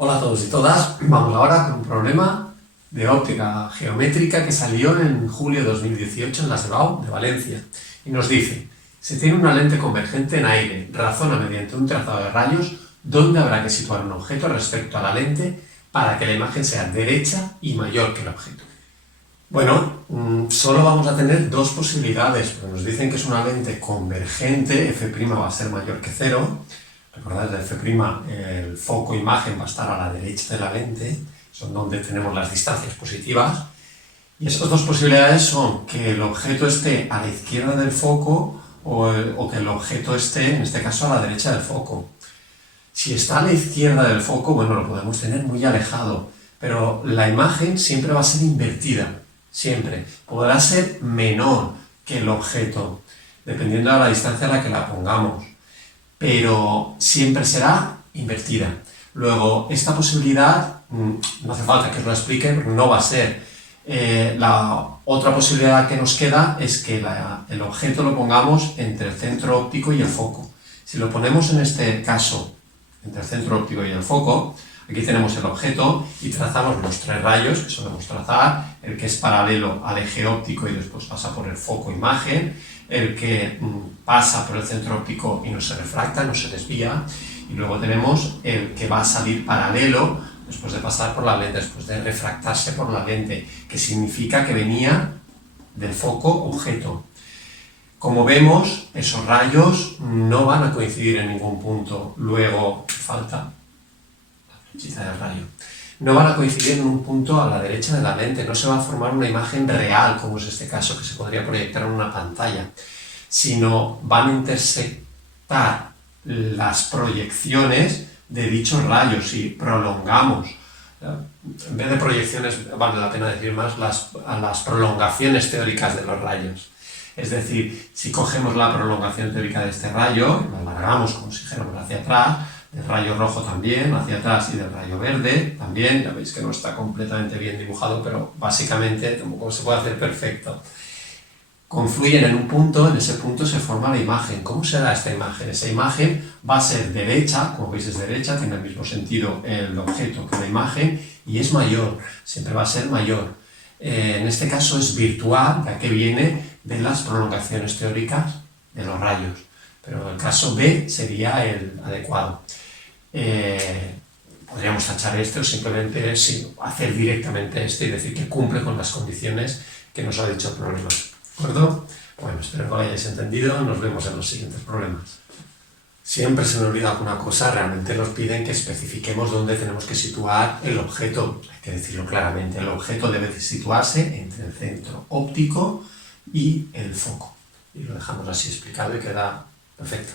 Hola a todos y todas, vamos ahora con un problema de óptica geométrica que salió en julio de 2018 en la SEBAU de Valencia y nos dice: se tiene una lente convergente en aire, razona mediante un trazado de rayos dónde habrá que situar un objeto respecto a la lente para que la imagen sea derecha y mayor que el objeto. Bueno, solo vamos a tener dos posibilidades, porque nos dicen que es una lente convergente, f' va a ser mayor que 0. Recordad, de f', el foco imagen va a estar a la derecha de la lente, son donde tenemos las distancias positivas. Y esas dos posibilidades son que el objeto esté a la izquierda del foco o que el objeto esté, en este caso, a la derecha del foco. Si está a la izquierda del foco, bueno, lo podemos tener muy alejado, pero la imagen siempre va a ser invertida, siempre. Podrá ser menor que el objeto, dependiendo de la distancia a la que la pongamos, pero siempre será invertida. Luego, esta posibilidad, no hace falta que os la explique, porque no va a ser. La otra posibilidad que nos queda es que el objeto lo pongamos entre el centro óptico y el foco. Si lo ponemos en este caso entre el centro óptico y el foco, aquí tenemos el objeto y trazamos los tres rayos que solemos trazar: el que es paralelo al eje óptico y después pasa por el foco imagen, el que pasa por el centro óptico y no se refracta, no se desvía, y luego tenemos el que va a salir paralelo después de pasar por la lente, después de refractarse por la lente, que significa que venía del foco objeto. Como vemos, esos rayos no van a coincidir en ningún punto. Luego, falta la flechita del rayo. No van a coincidir en un punto a la derecha de la lente, no se va a formar una imagen real, como es este caso, que se podría proyectar en una pantalla, sino van a intersectar las proyecciones de dichos rayos y prolongamos. En vez de proyecciones, vale la pena decir más las prolongaciones teóricas de los rayos. Es decir, si cogemos la prolongación teórica de este rayo, la alargamos como si dijéramos hacia atrás, del rayo rojo también, hacia atrás, y del rayo verde también, ya veis que no está completamente bien dibujado, pero básicamente tampoco se puede hacer perfecto. Confluyen en un punto, en ese punto se forma la imagen. ¿Cómo será esta imagen? Esa imagen va a ser derecha, como veis es derecha, tiene el mismo sentido el objeto que la imagen, y es mayor, siempre va a ser mayor. En este caso es virtual, ya que viene de las prolongaciones teóricas de los rayos, pero el caso B sería el adecuado. Podríamos tachar este o simplemente hacer directamente este y decir que cumple con las condiciones que nos ha dicho el problema. ¿De acuerdo? Bueno, espero que lo hayáis entendido. Nos vemos en los siguientes problemas. Siempre se me olvida alguna cosa, realmente nos piden que especifiquemos dónde tenemos que situar el objeto. Hay que decirlo claramente, el objeto debe situarse entre el centro óptico y el foco. Y lo dejamos así explicado y queda perfecto.